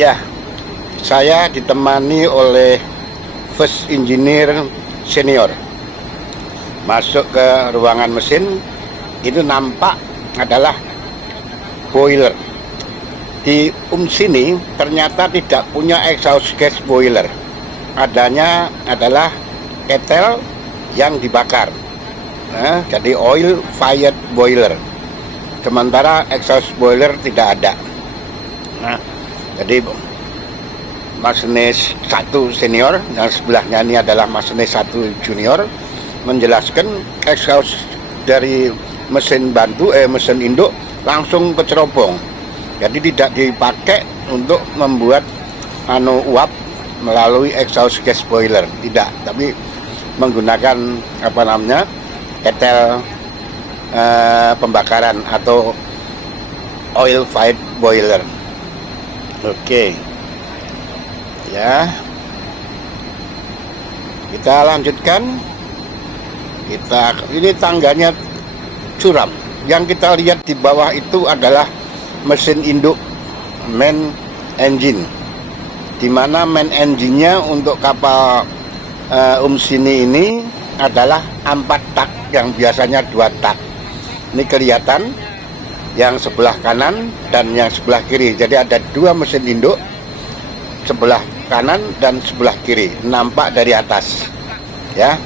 Ya, saya ditemani oleh first engineer senior. Masuk ke ruangan mesin, itu nampak adalah boiler. Di sini ternyata tidak punya exhaust gas boiler. Adanya adalah ketel yang dibakar. Nah, jadi oil fired boiler. Sementara exhaust boiler tidak ada. Nah, jadi masinis 1 senior yang sebelahnya ini adalah masinis 1 junior menjelaskan exhaust dari mesin mesin induk langsung kecerobong. Jadi tidak dipakai untuk membuat uap melalui exhaust gas boiler, tidak, tapi menggunakan ketel pembakaran atau oil fired boiler. Oke. Ya. Kita lanjutkan. Ini tangganya curam. Yang kita lihat di bawah itu adalah mesin induk main engine. Di mana main engine-nya untuk kapal Umsini ini adalah 4 tak yang biasanya 2 tak. Ini kelihatan yang sebelah kanan dan yang sebelah kiri. Jadi ada 2 mesin induk, sebelah kanan dan sebelah kiri, nampak dari atas. Ya,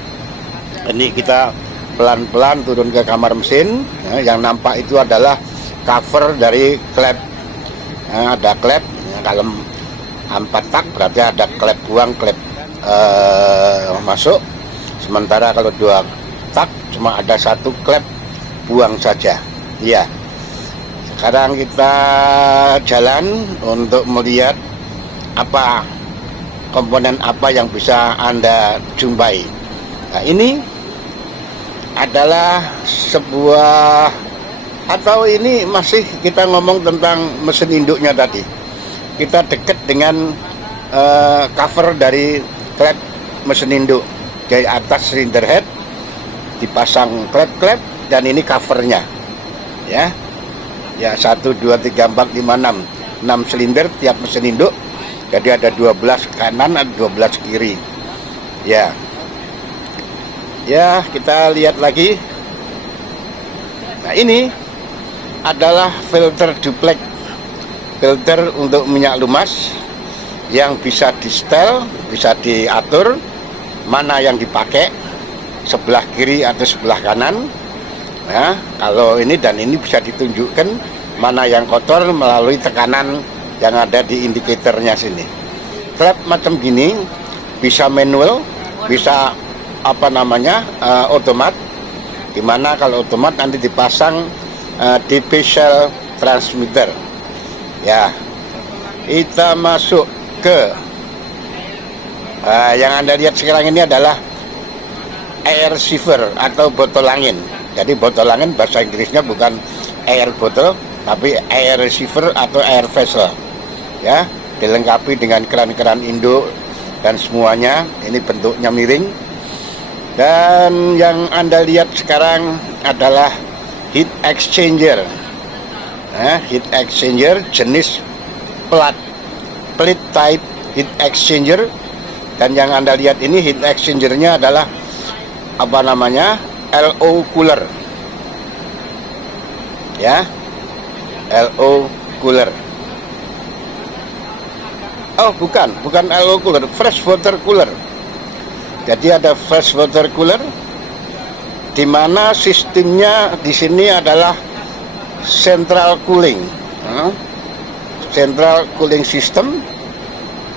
ini kita pelan-pelan turun ke kamar mesin. Yang nampak itu adalah cover dari klep. Ada klep. Kalau 4 tak berarti ada klep buang, klep masuk. Sementara kalau 2 tak cuma ada 1 klep buang saja. Ya. Sekarang kita jalan untuk melihat apa komponen apa yang bisa Anda jumpai. Nah, ini adalah sebuah, atau ini masih kita ngomong tentang mesin induknya tadi. Kita dekat dengan cover dari klep mesin induk. Dari atas cylinder head dipasang klep-klep dan ini covernya. Ya. Ya, 1 2 3 4 5 6 silinder tiap mesin induk. Jadi ada 12 kanan, ada 12 kiri. Ya. Ya, kita lihat lagi. Nah, ini adalah filter duplex. Filter untuk minyak lumas yang bisa di setel, bisa diatur mana yang dipakai, sebelah kiri atau sebelah kanan. Nah, kalau ini dan ini bisa ditunjukkan mana yang kotor melalui tekanan yang ada di indikatornya sini. Klep macam gini bisa manual, bisa otomat. Dimana kalau otomat nanti dipasang DP shell transmitter. Ya, kita masuk ke yang Anda lihat sekarang ini adalah air receiver atau botol angin. Jadi botol angin bahasa Inggrisnya bukan air botol, tapi air receiver atau air vessel. Ya, dilengkapi dengan keran-keran induk dan semuanya. Ini bentuknya miring. Dan yang Anda lihat sekarang adalah heat exchanger. Heat exchanger jenis plate type heat exchanger. Dan yang Anda lihat ini heat exchangernya adalah LO cooler. Ya, LO cooler. Oh, bukan LO cooler, fresh water cooler. Jadi ada fresh water cooler di mana sistemnya di sini adalah central cooling. Central cooling system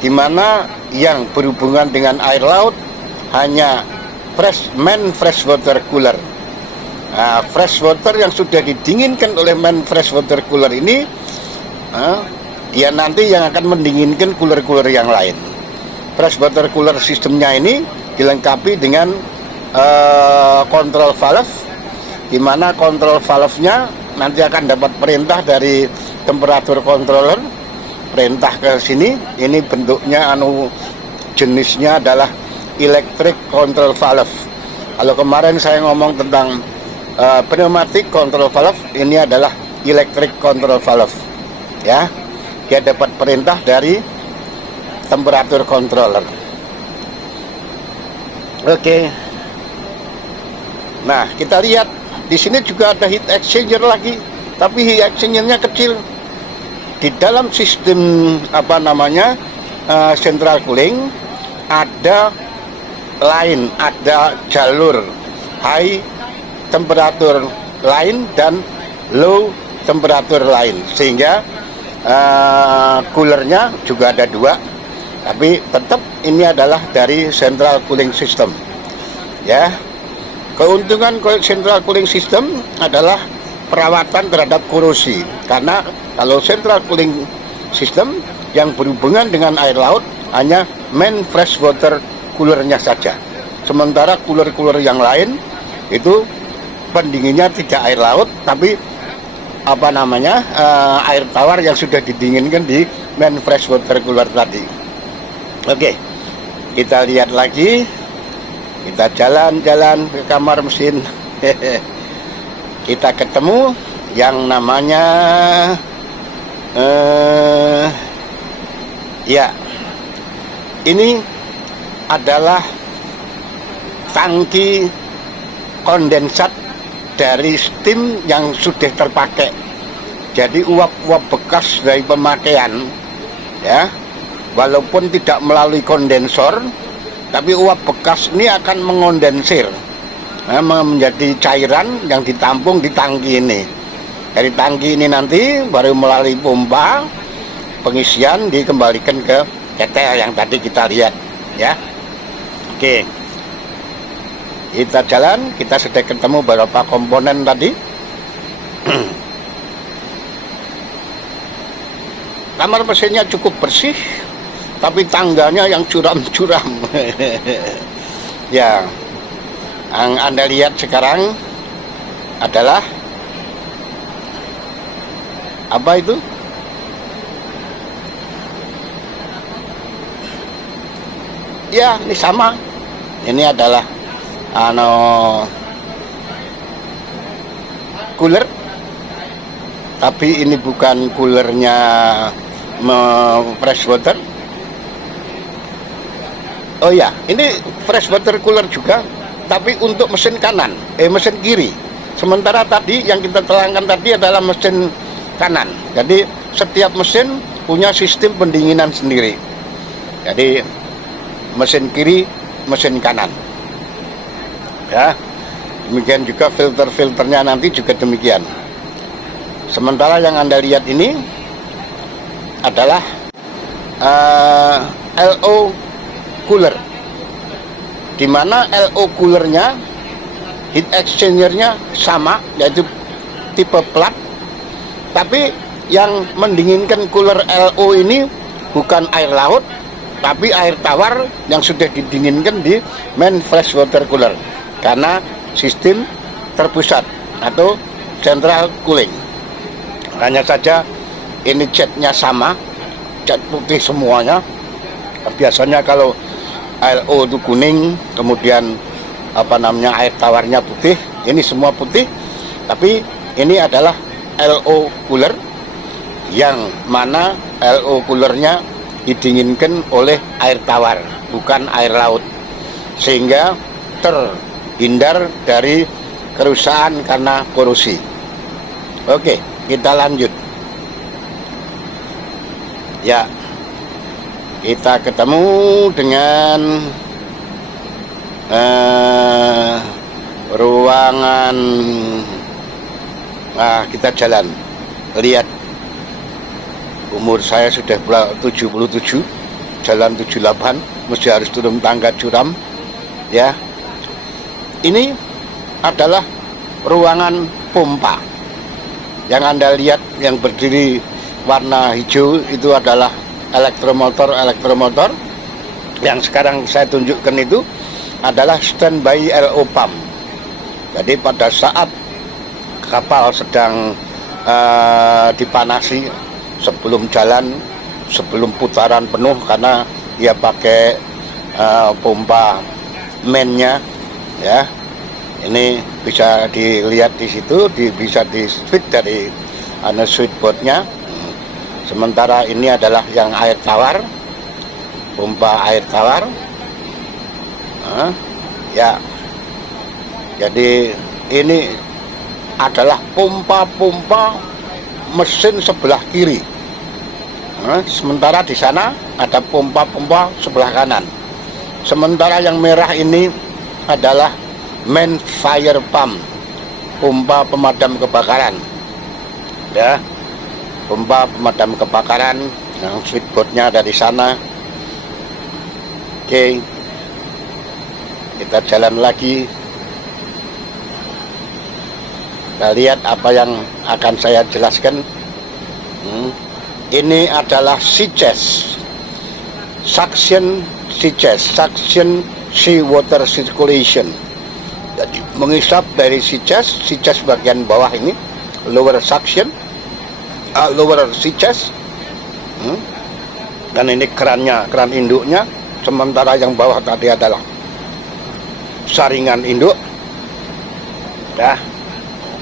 di mana yang berhubungan dengan air laut hanya fresh water cooler. Nah, fresh water yang sudah didinginkan oleh fresh water cooler ini, dia nanti yang akan mendinginkan cooler-cooler yang lain. Fresh water cooler sistemnya ini dilengkapi dengan control valve, di mana control valve-nya nanti akan dapat perintah dari temperatur controller, perintah ke sini. Ini bentuknya jenisnya adalah electric control valve. Kalau kemarin saya ngomong tentang pneumatic control valve, ini adalah electric control valve. Ya, dia dapat perintah dari temperatur controller. Oke. Nah, kita lihat di sini juga ada heat exchanger lagi, tapi heat exchangernya kecil. Di dalam sistem central cooling ada jalur high temperatur line dan low temperatur line, sehingga coolernya juga ada dua, tapi tetap ini adalah dari central cooling system ya. Keuntungan central cooling system adalah perawatan terhadap korosi, karena kalau central cooling system yang berhubungan dengan air laut hanya main freshwater coolernya saja, sementara cooler-cooler yang lain itu pendinginnya tidak air laut tapi air tawar yang sudah didinginkan di main freshwater cooler tadi. Oke, kita lihat lagi. Kita jalan-jalan ke kamar mesin. Kita ketemu yang namanya ini adalah tangki kondensat dari steam yang sudah terpakai. Jadi uap-uap bekas dari pemakaian ya, walaupun tidak melalui kondensor, tapi uap bekas ini akan mengondensir menjadi cairan yang ditampung di tangki ini. Dari tangki ini nanti baru melalui pompa pengisian dikembalikan ke ketel yang tadi kita lihat ya. Oke, kita jalan. Kita sudah ketemu beberapa komponen tadi. Kamar mesinnya cukup bersih, tapi tangganya yang curam-curam. Ya, yang Anda lihat sekarang adalah apa itu? Ya, ini sama. Ini adalah cooler, tapi ini bukan coolernya freshwater. Oh ya, ini freshwater cooler juga, tapi untuk mesin kanan, mesin kiri. Sementara tadi yang kita terangkan tadi adalah mesin kanan. Jadi setiap mesin punya sistem pendinginan sendiri. Jadi mesin kiri, mesin kanan. Ya, demikian juga filter-filternya nanti juga demikian. Sementara yang Anda lihat ini adalah LO cooler, di mana LO coolernya heat exchangernya sama, yaitu tipe plat, tapi yang mendinginkan cooler LO ini bukan air laut, tapi air tawar yang sudah didinginkan di main freshwater cooler, karena sistem terpusat atau central cooling. Hanya saja ini catnya sama, cat putih semuanya. Biasanya kalau LO itu kuning, kemudian air tawarnya putih, ini semua putih. Tapi ini adalah LO cooler, yang mana LO coolernya didinginkan oleh air tawar, bukan air laut, sehingga terhindar dari kerusakan karena korosi. Oke, kita lanjut. Ya, kita ketemu dengan ruangan. Kita jalan. Lihat, umur saya sudah 77, jalan 78, mesti harus turun tangga curam. Ya, ini adalah ruangan pompa. Yang Anda lihat yang berdiri warna hijau itu adalah elektromotor. Yang sekarang saya tunjukkan itu adalah standby LO pump. Jadi pada saat kapal sedang dipanasi sebelum jalan, sebelum putaran penuh, karena dia pakai pompa mainnya ya. Ini bisa dilihat di situ, bisa di switch dari switchboardnya. Sementara ini adalah yang air tawar, pompa air tawar. Ya, jadi ini adalah pompa-pompa mesin sebelah kiri. Sementara di sana ada pompa-pompa sebelah kanan. Sementara yang merah ini adalah main fire pump, pompa pemadam kebakaran. Ya, pompa pemadam kebakaran, yang switchboardnya ada di sana. Oke, kita jalan lagi. Kita lihat apa yang akan saya jelaskan. Ini adalah SEACHES, suction sea water circulation. Jadi mengisap dari SEACHES bagian bawah ini, lower suction, lower SEACHES. Dan ini kerannya, keran induknya. Sementara yang bawah tadi adalah saringan induk.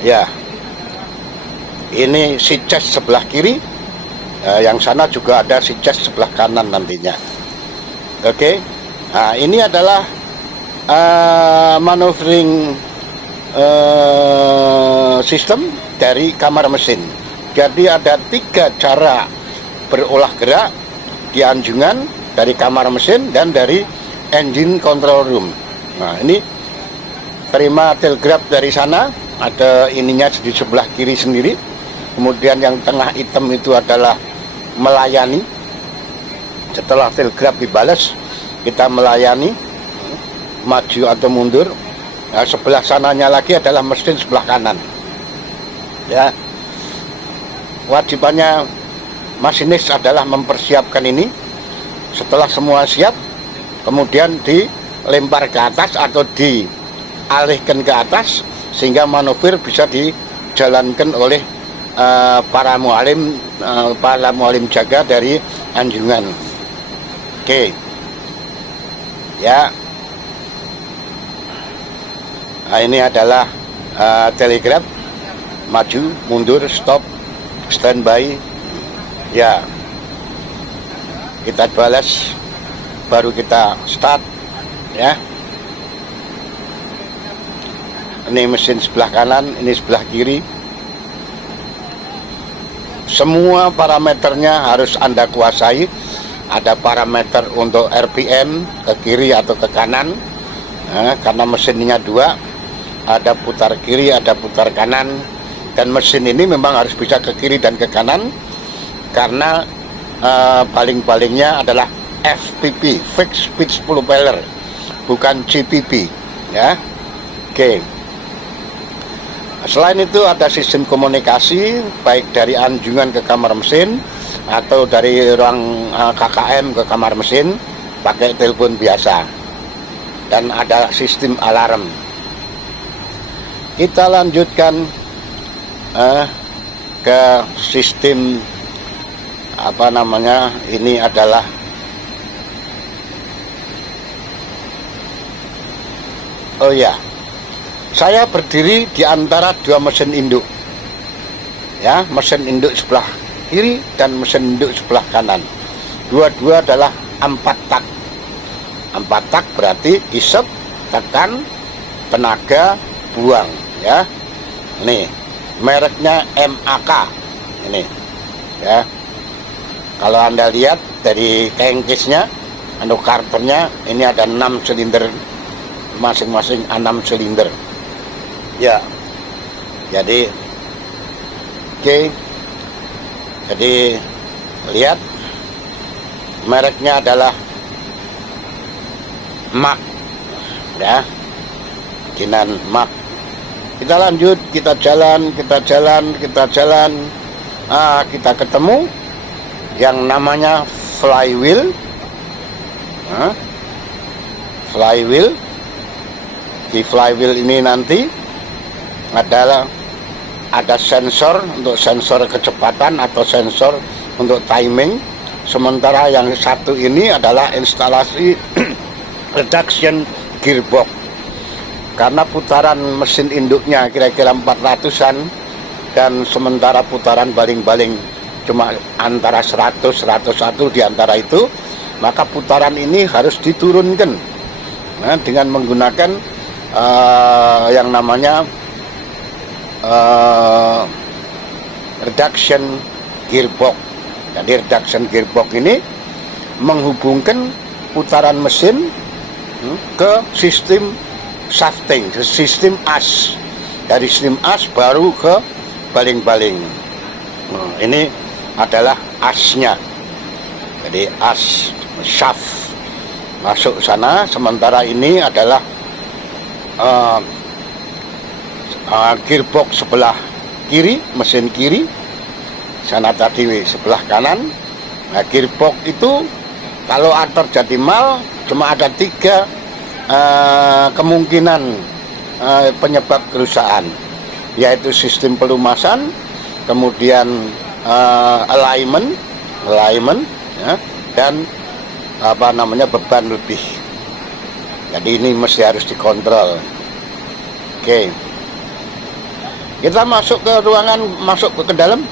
Ya, ini SEACHES sebelah kiri. Yang sana juga ada SEACHES sebelah kanan nantinya. Oke. Nah, ini adalah maneuvering sistem dari kamar mesin. Jadi ada 3 cara berolah gerak di anjungan dari kamar mesin dan dari engine control room. Nah, ini terima telegraf dari sana, ada ininya di sebelah kiri sendiri. Kemudian yang tengah hitam itu adalah melayani. Setelah telegraf dibalas, kita melayani, maju atau mundur. Nah, sebelah sananya lagi adalah mesin sebelah kanan. Ya, wajibannya masinis adalah mempersiapkan ini. Setelah semua siap, kemudian dilempar ke atas atau dialihkan ke atas sehingga manuver bisa dijalankan oleh para mualim jaga dari anjungan. Oke. Ya. Nah, ini adalah telegraf, maju, mundur, stop, standby. Ya, kita balas, baru kita start. Ya, ini mesin sebelah kanan, ini sebelah kiri. Semua parameternya harus Anda kuasai. Ada parameter untuk RPM ke kiri atau ke kanan. Nah, karena mesinnya 2, ada putar kiri, ada putar kanan. Dan mesin ini memang harus bisa ke kiri dan ke kanan, karena paling-palingnya adalah FPP, Fixed Pitch Propeller, bukan GPP. Ya, oke. Selain itu ada sistem komunikasi, baik dari anjungan ke kamar mesin atau dari ruang KKM ke kamar mesin pakai telepon biasa. Dan ada sistem alarm. Kita lanjutkan ke sistem apa namanya, ini adalah saya berdiri di antara 2 mesin induk. Ya, mesin induk sebelah kiri dan mesin induk sebelah kanan. Dua-dua adalah 4 tak. 4 tak berarti isep, tekan, tenaga, buang. Ya, ini mereknya MAK. Ini, ya. Kalau Anda lihat dari crankcase-nya, karternya, ini ada 6 silinder, masing-masing 6 silinder. Ya, jadi oke. Jadi lihat, mereknya adalah MAK, ya, bikinan MAK. Kita lanjut, kita jalan. Kita ketemu yang namanya flywheel. Flywheel. Di flywheel ini nanti ada sensor untuk sensor kecepatan atau sensor untuk timing. Sementara yang satu ini adalah instalasi reduction gearbox. Karena putaran mesin induknya kira-kira 400-an dan sementara putaran baling-baling cuma antara 100-101 di antara itu, maka putaran ini harus diturunkan dengan menggunakan yang namanya reduction gearbox. Jadi reduction gearbox ini menghubungkan putaran mesin ke sistem shafting, ke sistem as. Dari sistem as baru ke baling-baling. Ini adalah asnya. Jadi as shaft masuk sana, sementara ini adalah gearbox sebelah kiri, mesin kiri. Sana tadi sebelah kanan. Nah, gearbox itu kalau terjadi mal cuma ada 3 kemungkinan penyebab kerusakan, yaitu sistem pelumasan, kemudian alignment ya, dan beban lebih. Jadi ini mesti harus dikontrol. Oke, kita masuk ke ruangan, masuk ke dalam.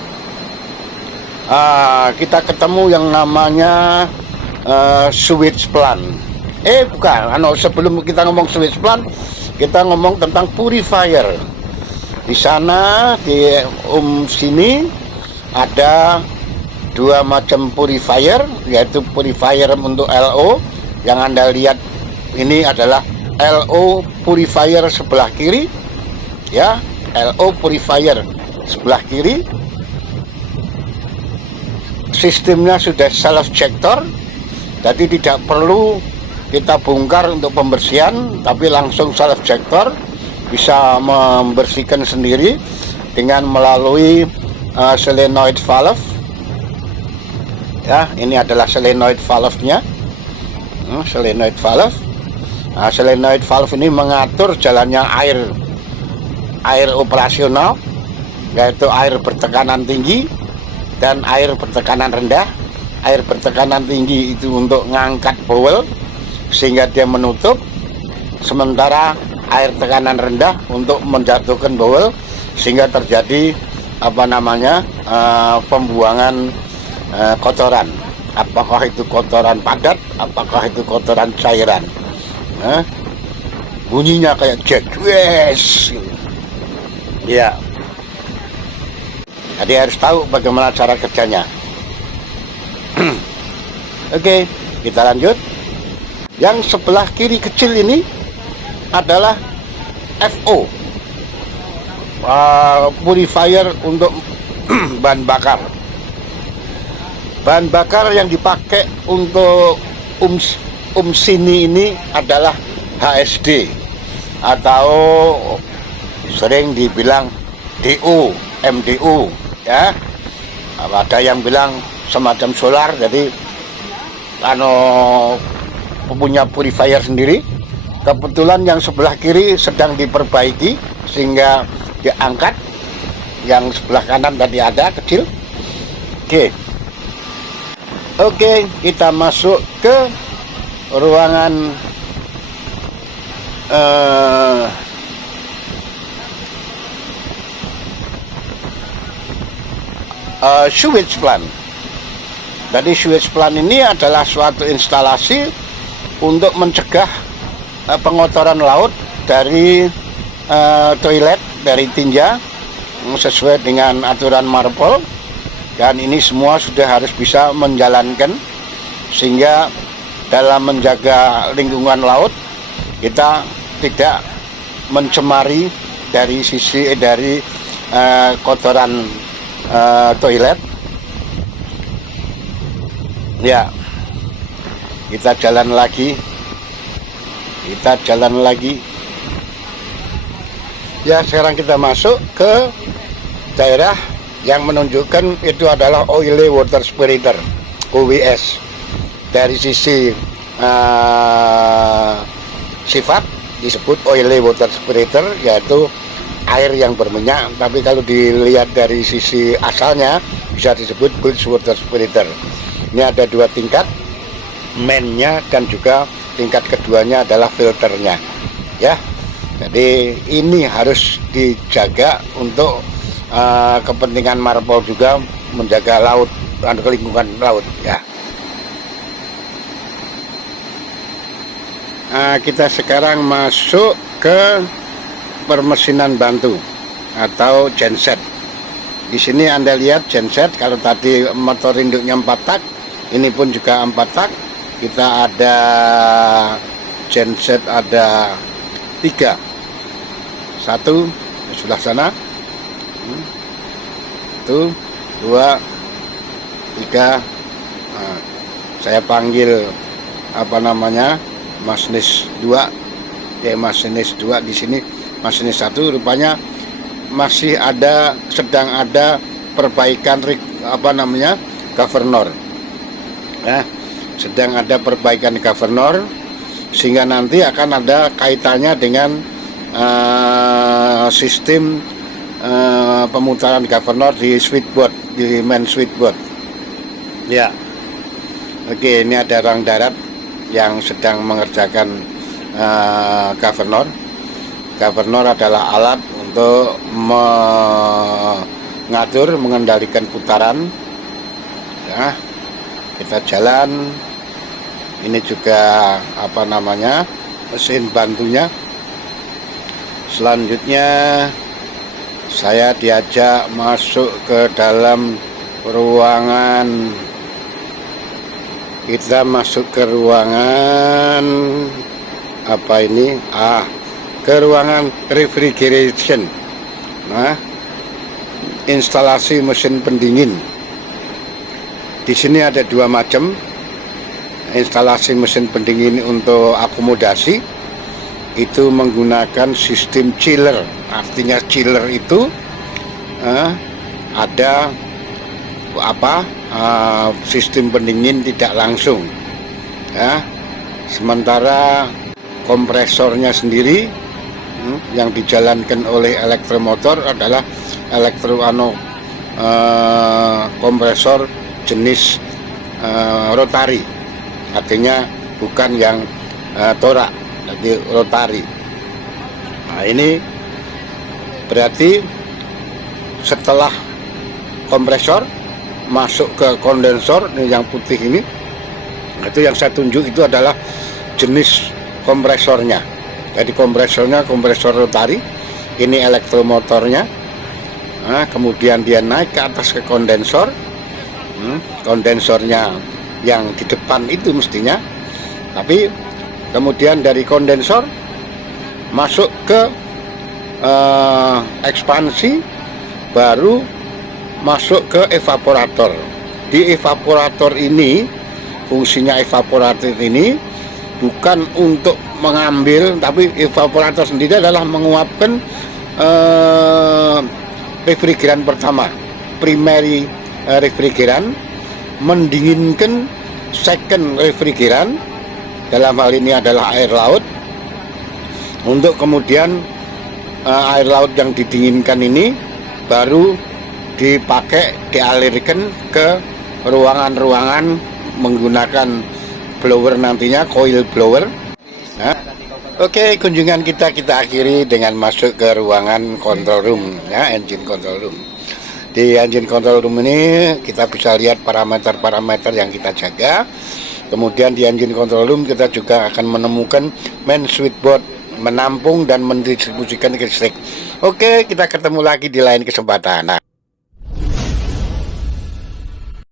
Kita ketemu yang namanya switch plan. Bukan, sebelum kita ngomong switch plan, kita ngomong tentang purifier. Di sana di sini ada 2 macam purifier, yaitu purifier untuk LO. Yang Anda lihat ini adalah LO purifier sebelah kiri, ya, LO purifier sebelah kiri. Sistemnya sudah self-checker, jadi tidak perlu kita bongkar untuk pembersihan, tapi langsung self-checker, bisa membersihkan sendiri dengan melalui solenoid valve. Ya, ini adalah solenoid valve-nya. Solenoid valve. Solenoid valve ini mengatur jalannya air operasional, yaitu air bertekanan tinggi dan air bertekanan rendah. Air bertekanan tinggi itu untuk ngangkat bowel sehingga dia menutup, sementara air tekanan rendah untuk menjatuhkan bowel sehingga terjadi pembuangan kotoran. Apakah itu kotoran padat, apakah itu kotoran cairan. Bunyinya kayak jack, yes. Ya. Jadi harus tahu bagaimana cara kerjanya. Oke, kita lanjut. Yang sebelah kiri kecil ini adalah FO, purifier untuk bahan bakar. Bahan bakar yang dipakai untuk sini ini adalah HSD atau sering dibilang DO, MDO, ya. Ada yang bilang semacam solar, jadi punya purifier sendiri. Kebetulan yang sebelah kiri sedang diperbaiki sehingga diangkat. Yang sebelah kanan tadi ada kecil. Oke, kita masuk ke ruangan switch plan. Jadi switch plan ini adalah suatu instalasi untuk mencegah pengotoran laut dari toilet, dari tinja, sesuai dengan aturan Marpol. Dan ini semua sudah harus bisa menjalankan, sehingga dalam menjaga lingkungan laut kita tidak mencemari dari sisi kotoran toilet. Ya, kita jalan lagi. Ya, sekarang kita masuk ke daerah yang menunjukkan itu adalah oily water separator, OWS. Dari sisi sifat disebut oily water separator, yaitu air yang berminyak. Tapi kalau dilihat dari sisi asalnya bisa disebut bulk water separator. Ini ada 2 tingkat, mainnya dan juga tingkat keduanya adalah filternya, ya. Jadi ini harus dijaga untuk kepentingan Marpol juga, menjaga laut dan lingkungan laut ya. Nah, kita sekarang masuk ke permesinan bantu atau genset. Di sini Anda lihat genset, kalau tadi motor induknya 4 tak, ini pun juga 4 tak. Kita ada genset ada 3. 1 di sebelah sana. 1, 2, 3. Nah, saya panggil apa namanya? Masinis 2. Ya, masinis 2 di sini, masinis 1 rupanya masih ada, sedang ada perbaikan apa namanya? Governor. Ya, sedang ada perbaikan governor sehingga nanti akan ada kaitannya dengan sistem pemutaran governor di switchboard, di main switchboard. Ya. Oke, ini ada orang darat yang sedang mengerjakan governor. Governor adalah alat untuk mengatur, mengendalikan putaran. Ya, kita jalan. Ini juga apa namanya, mesin bantunya. Selanjutnya saya diajak masuk ke dalam ruangan. Kita masuk ke ruangan apa ini? Ke ruangan refrigeration. Nah, instalasi mesin pendingin. Di sini ada 2 macam. Instalasi mesin pendingin untuk akomodasi itu menggunakan sistem chiller. Artinya chiller itu ada sistem pendingin tidak langsung ya. Sementara kompresornya sendiri yang dijalankan oleh elektromotor adalah kompresor jenis rotari, artinya bukan yang torak, tapi rotari. Nah, ini berarti setelah kompresor masuk ke kondensor, ini yang putih ini, itu yang saya tunjuk itu adalah jenis kompresornya. Jadi kompresornya kompresor rotari, ini elektromotornya. Nah, kemudian dia naik ke atas ke kondensor. Kondensornya yang di depan itu mestinya, tapi kemudian dari kondensor masuk ke ekspansi, baru masuk ke evaporator. Di evaporator ini, fungsinya evaporator ini bukan untuk mengambil, tapi evaporator sendiri adalah menguapkan refrigeran pertama, primary refrigeran, mendinginkan second refrigeran, dalam hal ini adalah air laut, untuk kemudian air laut yang didinginkan ini baru dipakai, dialirkan ke ruangan-ruangan menggunakan blower, nantinya coil blower. Nah, oke, kunjungan kita akhiri dengan masuk ke ruangan control room ya, engine control room. Di engine control room ini kita bisa lihat parameter-parameter yang kita jaga. Kemudian di engine control room kita juga akan menemukan main switchboard, menampung dan mendistribusikan listrik. Oke, kita ketemu lagi di lain kesempatan. Nah.